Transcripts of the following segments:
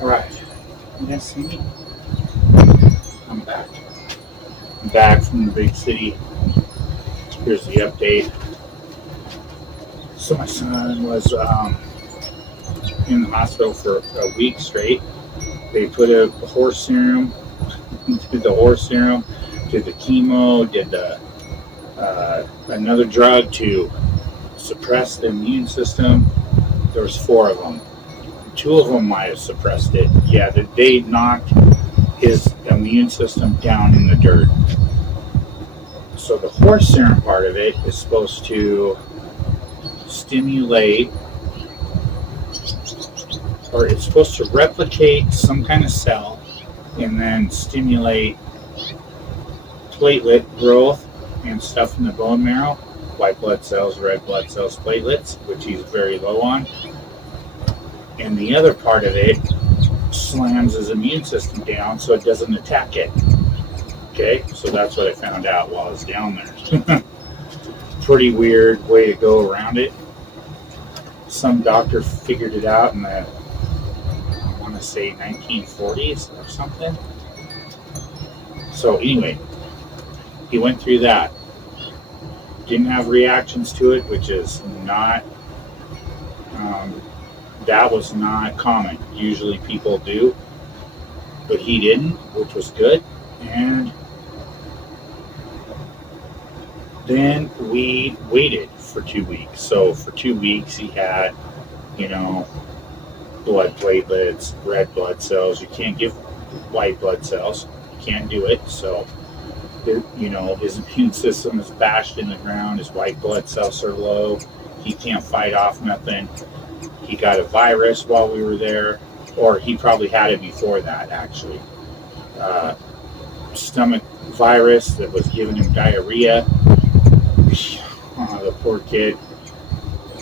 All right. You guys see me? I'm back. I'm back from the big city. Here's the update. So my son was in the hospital for a week straight. They put a horse serum, did the horse serum, did the chemo, did the another drug to suppress the immune system. There was four of them. Two of them might have suppressed it. Yeah, they knocked his immune system down in the dirt. So the horse serum part of it is supposed to stimulate, or it's supposed to replicate some kind of cell and then stimulate platelet growth and stuff in the bone marrow, white blood cells, red blood cells, platelets, which he's very low on. And the other part of it slams his immune system down so it doesn't attack it. Okay, so that's what I found out while I was down there. Pretty weird way to go around it. Some doctor figured it out in the, I want to say, 1940s or something. So anyway, he went through that. Didn't have reactions to it, which is not, that was not common. Usually people do, but he didn't, which was good. And then we waited for 2 weeks. So for 2 weeks, he had, you know, blood platelets, red blood cells. You can't give white blood cells. You can't do it. So, his immune system is bashed in the ground. His white blood cells are low. He can't fight off nothing. He got a virus while we were there, or he probably had it before that, actually. Stomach virus that was giving him diarrhea. Oh, the poor kid.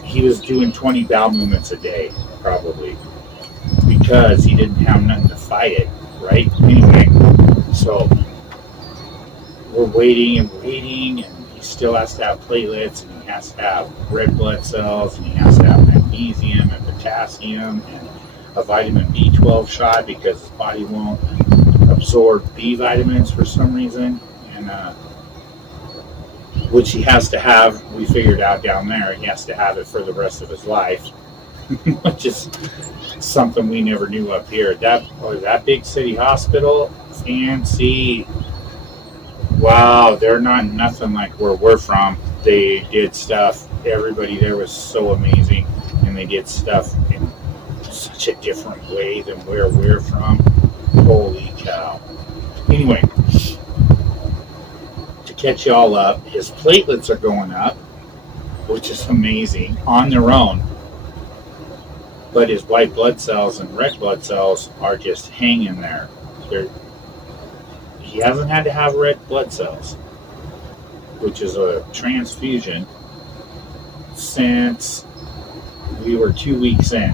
He was doing 20 bowel movements a day, probably, because he didn't have nothing to fight it, right? Anyway, so we're waiting and waiting, and he still has to have platelets, and he has to have red blood cells, and he has to have magnesium and potassium and a vitamin B12 shot because his body won't absorb B vitamins for some reason, and which he has to have. We figured out down there he has to have it for the rest of his life, which is something we never knew up here. That big city hospital, fancy. Wow, they're not nothing like where we're from. They did stuff. Everybody there was so amazing, and they did stuff in such a different way than where we're from. Holy cow. Anyway, to catch you all up, his platelets are going up, which is amazing on their own. But his white blood cells and red blood cells are just hanging there. He hasn't had to have red blood cells, which is a transfusion, since we were 2 weeks in.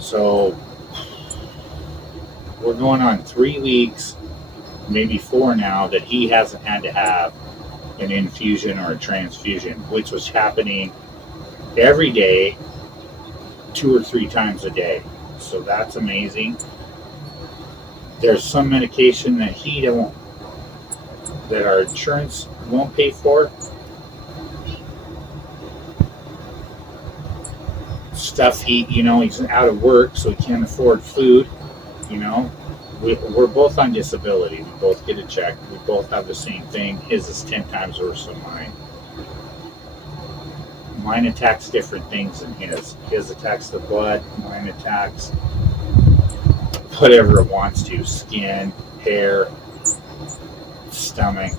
So we're going on 3 weeks, maybe 4 now, that he hasn't had to have an infusion or a transfusion, which was happening every day, 2 or 3 times a day. So that's amazing. There's some medication that our insurance won't pay for. Stuff he's out of work, so he can't afford food. We're both on disability. We both get a check. We both have the same thing. His is 10 times worse than mine. Mine attacks different things than his. His attacks the blood. Mine attacks whatever it wants to. Skin, hair, stomach,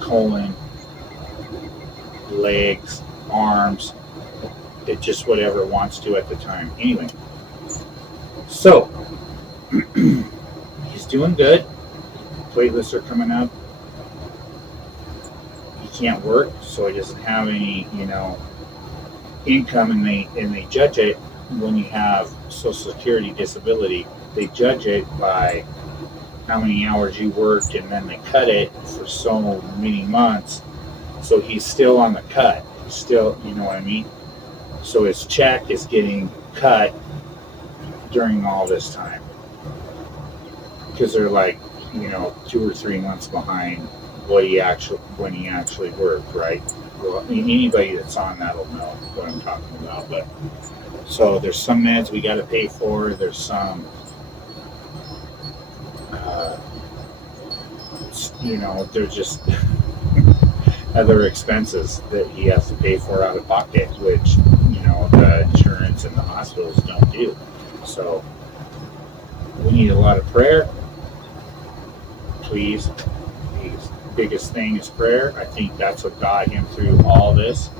colon, legs, arms. It just whatever it wants to at the time. Anyway, so he's doing good. Platelets are coming up. He can't work, so he doesn't have any, income, and they judge it when you have Social Security disability. They judge it by how many hours you worked, and then they cut it for so many months. So he's still on the cut. He's still, you know what I mean? So his check is getting cut during all this time, because they're like, 2 or 3 months behind when he actually worked, right? Well, anybody that's on that'll know what I'm talking about. But so there's some meds we got to pay for. There's some, there's just other expenses that he has to pay for out of pocket, which the insurance and the hospitals don't do. So we need a lot of prayer. Please, the biggest thing is prayer. I think that's what got him through all this.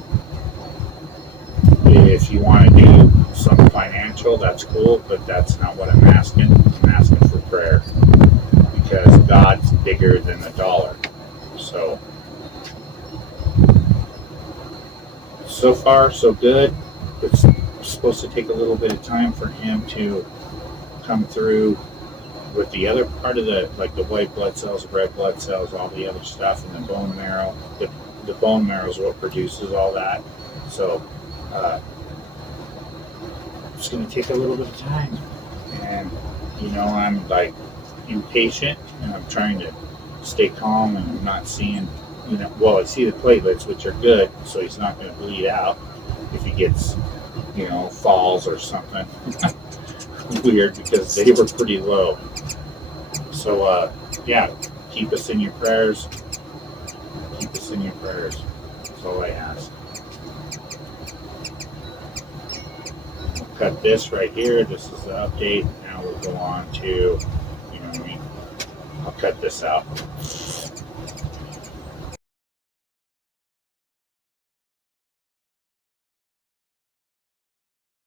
If you want to do some financial, that's cool, but that's not what I'm asking. I'm asking for prayer, because God's bigger than the dollar. So far, so good. It's supposed to take a little bit of time for him to come through with the other part of the white blood cells, red blood cells, all the other stuff, and the bone marrow. The bone marrow is what produces all that. So it's going to take a little bit of time. And, I'm like impatient, and I'm trying to stay calm, and I'm not seeing, I see the platelets, which are good, so he's not going to bleed out if he gets, falls or something. Weird, because they were pretty low. So, keep us in your prayers. Keep us in your prayers. That's all I ask. We'll cut this right here. This is the update. Now we'll go on to, I'll cut this out.